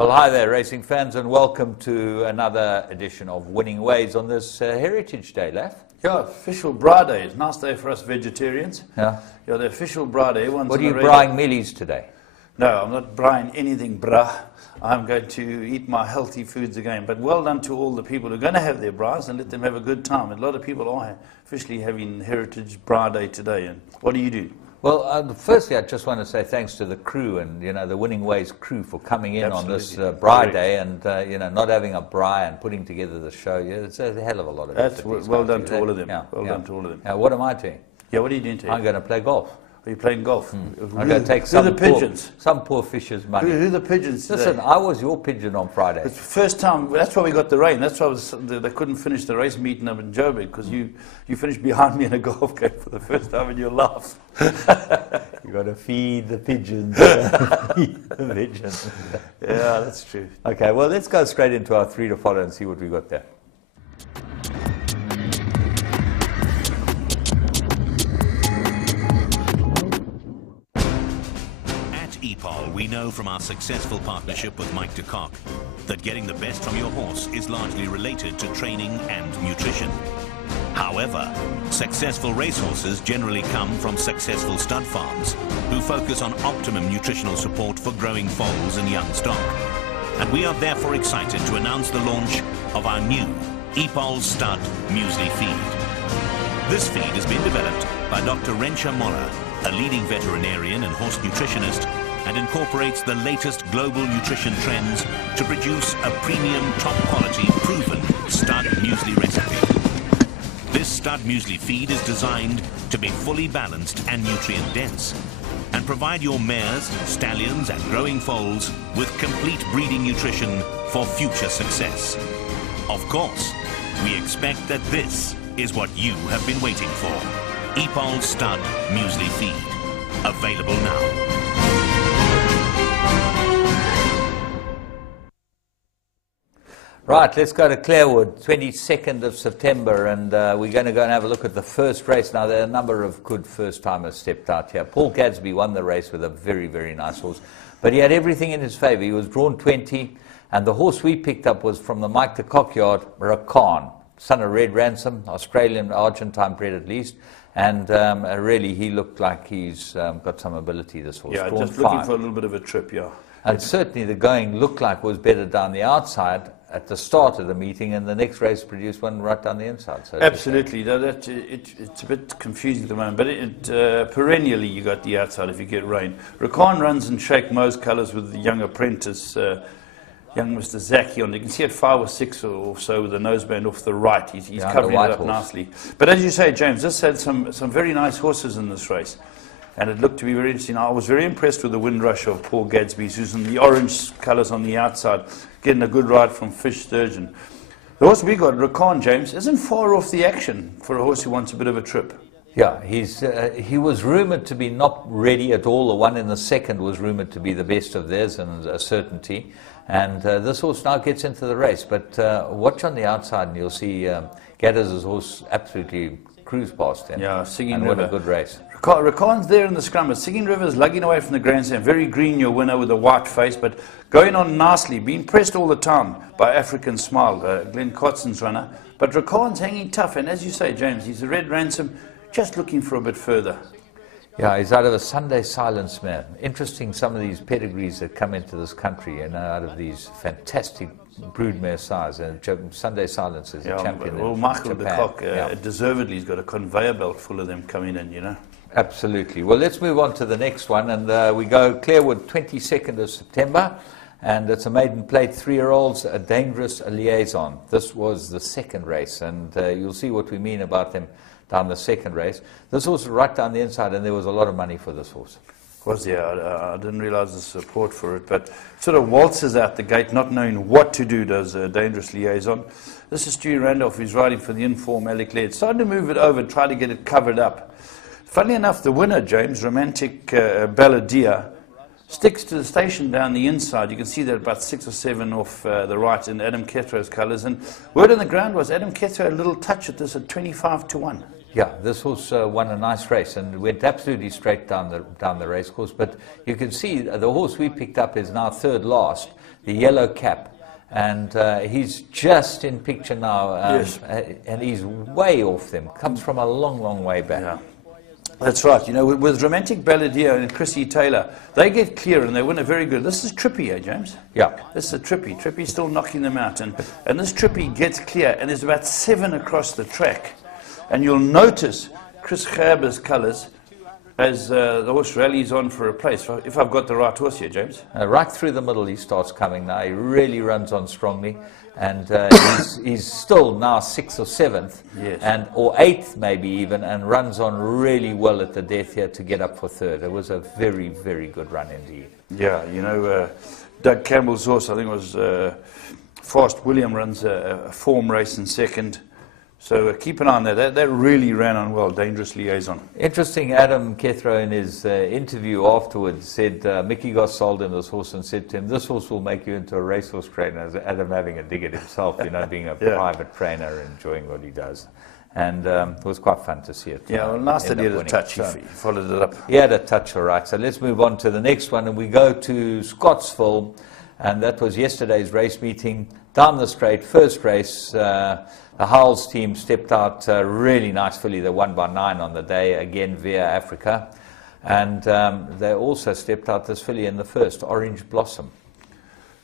Well, hi there, racing fans, and welcome to another edition of Winning Ways on this Heritage Day, Laf. Yeah, official bra day. It's a nice day for us vegetarians. Yeah. Yeah, the official bra day. What are you braing mealies today? No, I'm not braing anything, brah. I'm going to eat my healthy foods again. But well done to all the people who are going to have their bras and let them have a good time. And a lot of people are officially having Heritage Bra Day today. And what do you do? Well, firstly, I just want to say thanks to the crew and, the Winning Ways crew for coming in Absolutely. on this Bra Day and, not having a bra and putting together the show. Yeah, it's a hell of a lot of That's effort. well done to all of them. Yeah, well done to all of them. Now, what am I doing? Yeah, what are you doing today? I'm going to play golf. Are you playing golf? I'm going to take some poor fish's money. Who are the pigeons today? Listen, I was your pigeon on Friday. It's the first time. That's why we got the rain. That's why they couldn't finish the race meeting up in Joburg, because you finished behind me in a golf game for the first time in your life. You got to feed the pigeons. Feed the pigeons. Yeah, that's true. Okay, well, let's go straight into our 3 to follow and see what we got there. We know from our successful partnership with Mike de Kock that getting the best from your horse is largely related to training and nutrition. However, successful racehorses generally come from successful stud farms who focus on optimum nutritional support for growing foals and young stock. And we are therefore excited to announce the launch of our new Epol Stud Muesli Feed. This feed has been developed by Dr. Rensha Mora, a leading veterinarian and horse nutritionist, and incorporates the latest global nutrition trends to produce a premium, top-quality, proven stud muesli recipe. This stud muesli feed is designed to be fully balanced and nutrient-dense and provide your mares, stallions and growing foals with complete breeding nutrition for future success. Of course, we expect that this is what you have been waiting for. Epol Stud Muesli Feed. Available now. Right, let's go to Clarewood, 22nd of September, and we're going to go and have a look at the first race. Now, there are a number of good first-timers stepped out here. Paul Gadsby won the race with a very, very nice horse, but he had everything in his favour. He was drawn 20, and the horse we picked up was from the Mike de Kock yard, Rakan, son of Red Ransom, Australian, Argentine bred at least, and really he looked like he's got some ability, this horse. Yeah, drawn just looking 5. for a little bit of a trip, yeah. And certainly the going looked like was better down the outside at the start of the meeting, and the next race produced one right down the inside. So absolutely, it's a bit confusing at the moment, but perennially you got the outside if you get rain. Rakan runs in Sheikh Mo's colours with the young apprentice, young Mr. Zaki on. You can see at 5 or 6 or so with the noseband off the right. He's covering it up nicely. But as you say, James, this had some very nice horses in this race. And it looked to be very interesting. I was very impressed with the Windrush of Paul Gadsby, who's in the orange colours on the outside, getting a good ride from Fish Sturgeon. The horse we got, Rakan, James, isn't far off the action for a horse who wants a bit of a trip. Yeah, he was rumoured to be not ready at all. The one in the second was rumoured to be the best of theirs and a certainty. And this horse now gets into the race. But watch on the outside and you'll see Gadders' horse absolutely cruise past him. Yeah, Singing and River. What a good race. Rakan's there in the scrum, but Singing River's lugging away from the grandstand. Very green, your winner with a white face, but going on nicely, being pressed all the time by African Smile, Glenn Kotzon's runner. But Rakan's hanging tough, and as you say, James, he's a Red Ransom, just looking for a bit further. Yeah, he's out of a Sunday Silence man. Interesting, some of these pedigrees that come into this country, out of these fantastic broodmare size. And Sunday Silence is a champion. Well, Michael de Kock, deservedly, he's got a conveyor belt full of them coming in, Absolutely. Well, let's move on to the next one, and we go Clarewood, 22nd of September, and it's a maiden plate, 3-year-olds, a dangerous liaison. This was the second race, and you'll see what we mean about them down the second race. This horse was right down the inside, and there was a lot of money for this horse. Was there? I didn't realise the support for it, but sort of waltzes out the gate, not knowing what to do, does a dangerous liaison. This is Stewie Randolph, who's riding for the Inform Alec Laird. Starting to move it over, try to get it covered up. Funnily enough, the winner, James, Romantic Balladeer, sticks to the station down the inside. You can see that about 6 or 7 off the right in Adam Kethro's colours. And word on the ground was Adam Kethro a little touch at this at 25-1. Yeah, this horse won a nice race and went absolutely straight down the race course. But you can see the horse we picked up is now third last, the yellow cap. And he's just in picture now, Yes. and he's way off them. Comes from a long, long way back. Yeah. That's right. You know, with Romantic Balladeer and Chrissy Taylor, they get clear and they win a very good. This is Trippy, James? Yeah. This is a Trippy. Trippy's still knocking them out. And this Trippy gets clear, and there's about 7 across the track. And you'll notice Chris Gerber's colours as the horse rallies on for a place. If I've got the right horse here, James. Right through the middle he starts coming now. He really runs on strongly. And he's still now 6th or 7th, Yes. or 8th maybe even, and runs on really well at the death here to get up for 3rd. It was a very, very good run indeed. Yeah, you know, Doug Campbell's horse, I think it was Fast William, runs a form race in 2nd. So keep an eye on that. That really ran on well, Dangerous Liaison. Interesting, Adam Kethro in his interview afterwards said Mickey Goss sold him this horse and said to him, this horse will make you into a racehorse trainer. As Adam having a dig at himself, you know, being a private trainer, enjoying what he does. And it was quite fun to see it. Yeah, well, nice that he had a touch. So, He followed it up. he had a touch, all right. So let's move on to the next one, and we go to Scottsville, and that was yesterday's race meeting. Down the straight, first race, the Howells team stepped out really nice filly. They won by 9 on the day, again via Africa. And they also stepped out this filly in the first, Orange Blossom.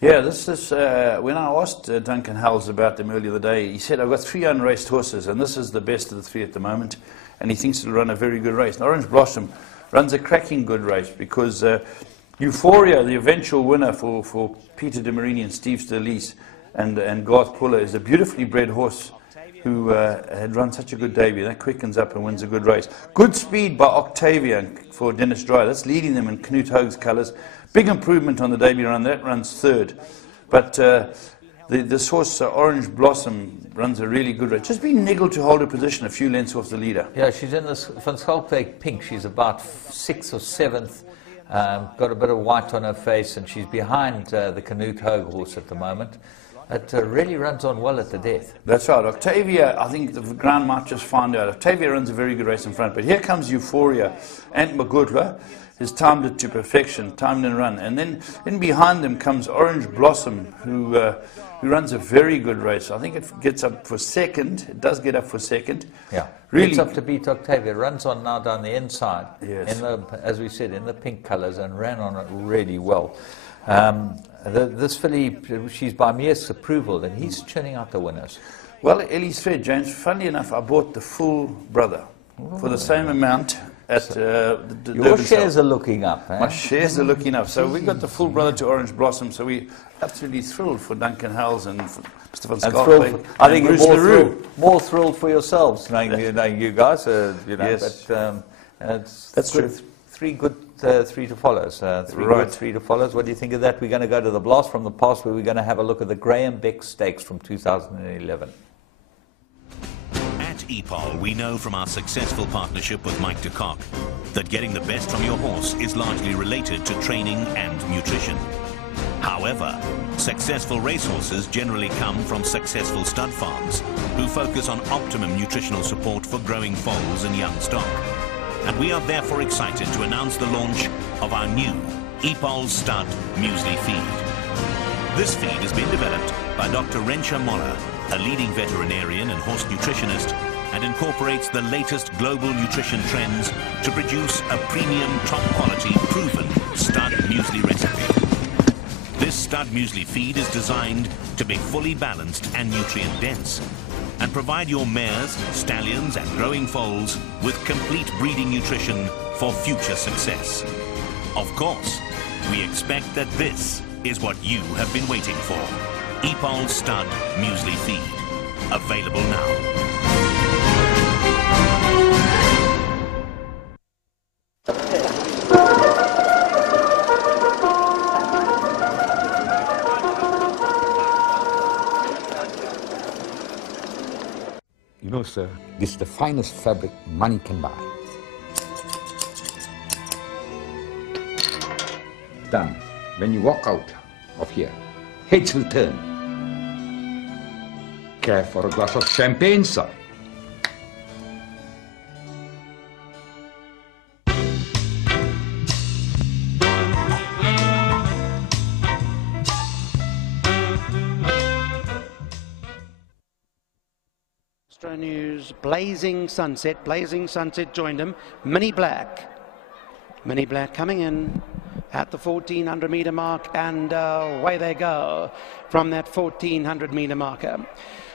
Yeah, this is, when I asked Duncan Howells about them earlier the day, he said, I've got 3 unraced horses, and this is the best of the 3 at the moment, and he thinks it'll run a very good race. And Orange Blossom runs a cracking good race, because Euphoria, the eventual winner for Peter de Marini and Steve Sterlise and Garth Puller, is a beautifully bred horse who had run such a good debut. That quickens up and wins a good race. Good speed by Octavia for Dennis Dreyer. That's leading them in Knut Hoeg's colours. Big improvement on the debut run. That runs 3rd. But this horse, Orange Blossom, runs a really good race. Just been niggled to hold a position a few lengths off the leader. Yeah, she's in this Van Schalkwyk pink. She's about 6th or 7th. Got a bit of white on her face, and she's behind the Knut Hoeg horse at the moment. It really runs on well at the death. That's right. Octavia, I think the ground might just find out. Octavia runs a very good race in front. But here comes Euphoria. Ant Magutla has timed it to perfection, timed and run. And then in behind them comes Orange Blossom, who runs a very good race. I think it gets up for 2nd. It does get up for 2nd. Yeah. Really. Gets up to beat Octavia. Runs on now down the inside. Yes. In the, as we said, in the pink colours, and ran on it really well. This filly, she's by Mears' approval, and he's churning out the winners. Well, Ellie's fair, James. Funnily enough, I bought the full brother for the same amount at the Your Durban shares sale. are looking up. Eh? My shares are looking up. So we got the full brother to Orange Blossom. So we're absolutely thrilled for Duncan Howells and for Mr. Van And Schalkwyk. I think you're Bruce more LaRue. more thrilled for yourselves, knowing you guys. You know, Yes. but That's good, true. 3 good 3 to follows. 3 Right. good 3 to follows. What do you think of that? We're going to go to the blast from the past, where we're going to have a look at the Graham Beck Stakes from 2011. At EPOL, we know from our successful partnership with Mike de Kock that getting the best from your horse is largely related to training and nutrition. However, successful racehorses generally come from successful stud farms who focus on optimum nutritional support for growing foals and young stock. And we are therefore excited to announce the launch of our new EPOL Stud Muesli Feed. This feed has been developed by Dr. Rensha Moller, a leading veterinarian and horse nutritionist, and incorporates the latest global nutrition trends to produce a premium, top-quality, proven stud muesli recipe. This stud muesli feed is designed to be fully balanced and nutrient-dense, and provide your mares, stallions, and growing foals with complete breeding nutrition for future success. Of course, we expect that this is what you have been waiting for. EPOL Stud Muesli Feed. Available now. You know, sir, this is the finest fabric money can buy. Done. When you walk out of here, heads will turn. Care for a glass of champagne, sir? Astro News, Blazing Sunset. Blazing Sunset joined him. Mini Black coming in at the 1400 meter mark, and away they go from that 1400 meter marker.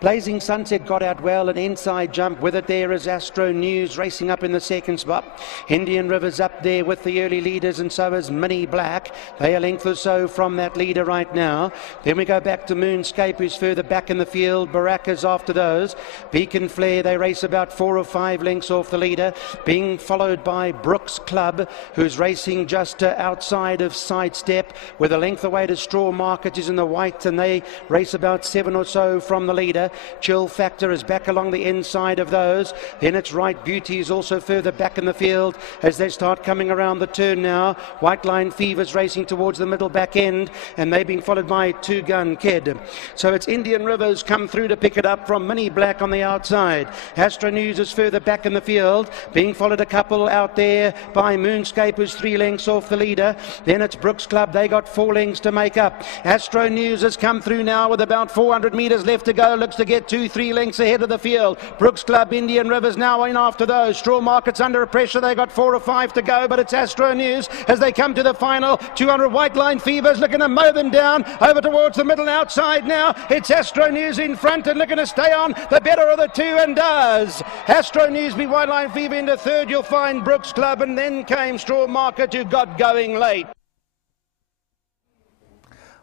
Blazing Sunset got out well, an inside jump. With it there is Astro News racing up in the second spot. Indian Rivers up there with the early leaders, and so is Mini Black. They are a length or so from that leader right now. Then we go back to Moonscape, who's further back in the field. Baraka's after those. Beacon Flare, they race about 4 or 5 lengths off the leader, being followed by Brooks Club, who's racing just outside of Sidestep, with a length away to Straw Market is in the white, and they race about 7 or so from the leader. Chill Factor is back along the inside of those. Then it's Right Beauty is also further back in the field as they start coming around the turn now. White Line Fever's racing towards the middle back end, and they've been followed by Two Gun Kid. So it's Indian Rivers come through to pick it up from Mini Black on the outside. Astro News is further back in the field, being followed a couple out there by Moonscape, who's 3 lengths off the leader. Then it's Brooks Club, they got 4 lengths to make up. Astro News has come through now with about 400 metres left to go. Looks to get 2-3 lengths ahead of the field. Brooks Club, Indian Rivers now in after those. Straw Market's under pressure. They got 4 or 5 to go, but it's Astro News as they come to the final 200. White Line Fever's looking to mow them down over towards the middle outside now. It's Astro News in front and looking to stay on the better of the two, and does. Astro News beat White Line Fever into third. You'll find Brooks Club, and then came Straw Market, who got going late.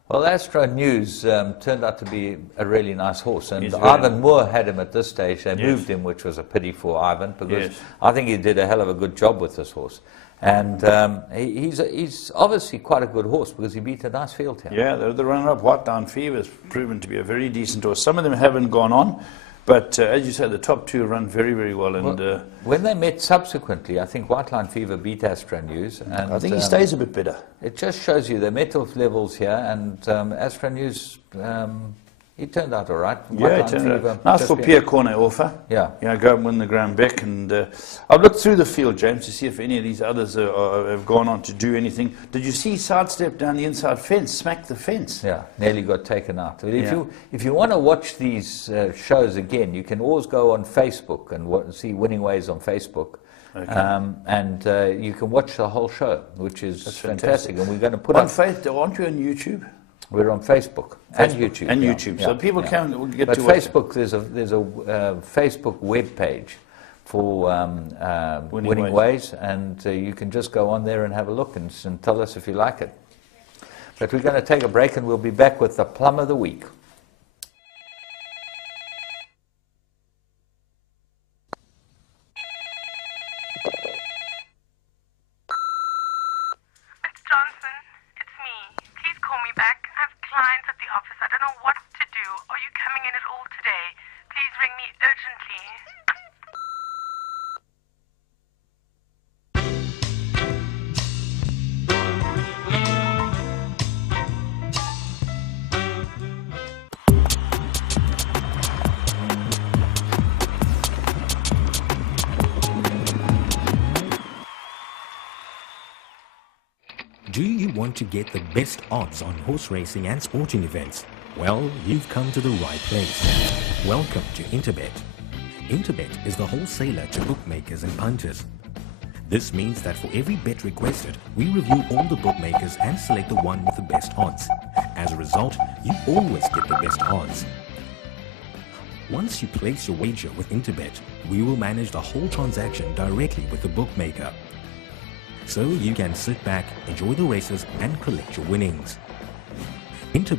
Well, Astro News turned out to be a really nice horse, and He's Ivan Moore had him at this stage. They Yes. moved him, which was a pity for Ivan, because Yes. I think he did a hell of a good job with this horse. And he's obviously quite a good horse, because he beat a nice field here. Yeah, the runner-up, White Line Fever, has proven to be a very decent horse. Some of them haven't gone on, but as you say, the top 2 run very, very well. And When they met subsequently, I think White Line Fever beat Astro News. And I think he stays a bit better. It just shows you they met off levels here, and Astro News, he turned out all right. White Yeah, Line it turned Fever out nice just for being- Pierre Cornet offer. Yeah. Go and win the Grand Beck. And I've looked through the field, James, to see if any of these others have gone on to do anything. Did you see Sidestep down the inside fence, smack the fence? Yeah, nearly got taken out. But Yeah. if you want to watch these shows again, you can always go on Facebook and see Winning Ways on Facebook. Okay. And you can watch the whole show, which is That's fantastic. And we're going to put On up. Faith, aren't you on YouTube? We're on Facebook and YouTube. And yeah, YouTube. yeah, So people yeah. can get But to watch Facebook, there's a Facebook web page for Winning Ways, and you can just go on there and have a look and tell us if you like it. But we're going to take a break, and we'll be back with the Plum of the Week. Clients at the office. I don't know what to do. Are you coming in at all today? Please ring me urgently. Do you want to get the best odds on horse racing and sporting events? Well, you've come to the right place. Welcome to Interbet. Interbet is the wholesaler to bookmakers and punters. This means that for every bet requested, we review all the bookmakers and select the one with the best odds. As a result, you always get the best odds. Once you place your wager with Interbet, we will manage the whole transaction directly with the bookmaker. So you can sit back, enjoy the races, and collect your winnings. Interbet